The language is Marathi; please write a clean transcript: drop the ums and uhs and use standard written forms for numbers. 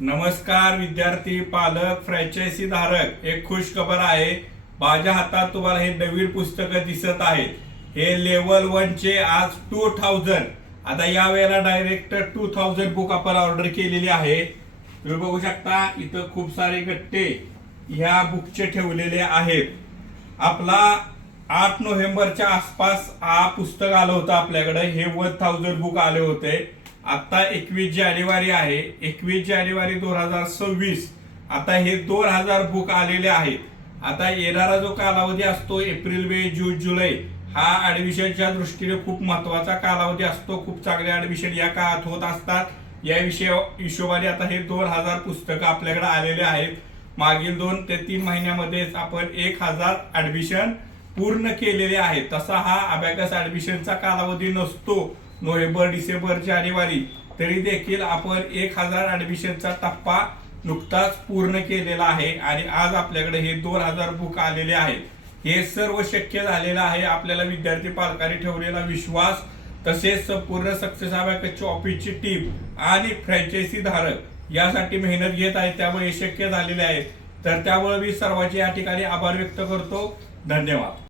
नमस्कार विद्यार्थी पालक फ्रँचायझी धारक, एक खुश खबर आहे। माझ्या हातात तुम्हाला हे नवीन पुस्तकं दिसत आहेत। हे लेवल 1 चे आज 2000, आता या वेळेला डायरेक्ट 2000 बुक आपण ऑर्डर केलेली आहे। तुम्ही बघू शकता इथं खूप सारे गट्टे ह्या बुकचे ठेवलेले आहेत। आपला 8 नोव्हेंबरच्या आसपास हा पुस्तक आलं होतं आपल्याकडे। हे 1000 बुक आले होते। आता 21 जानेवारी आहे, 21 जानेवारी 2026। आता हे 2000 बुक आलेले आहेत। आता येणारा जो कालावधी असतो एप्रिल मे जून जुलै, हा ऍडमिशनच्या दृष्टीने खूप महत्वाचा कालावधी असतो। खूप चांगले ऍडमिशन या काळात होत असतात। या हिशोबाने आता हे 2000 पुस्तकं आपल्याकडे आलेले आहेत। मागील 2 ते 3 महिन्यामध्येच आपण 1000 ऍडमिशन पूर्ण केलेले आहेत। तसा हा अबॅकस ऍडमिशनचा कालावधी नसतो नोव्हेंबर डिसेंबर जानेवारी, तरी देखील आपण 1000 ऍडमिशनचा टप्पा नुकताच पूर्ण केलेला आहे आणि आज आपल्याकडे हे 2000 बुक आलेले आहेत। हे सर्व शक्य झालेलं आहे आपल्याला विद्यार्थी पालकांनी ठेवलेला विश्वास, तसेच संपूर्ण सक्सेस अबॅकसची ऑफिसची टीम आणि फ्रँचायझी धारक यासाठी मेहनत घेत आहे, त्यामुळे हे शक्य झालेले आहे। तर त्यामुळे मी सर्वांचे या ठिकाणी आभार व्यक्त करतो। धन्यवाद।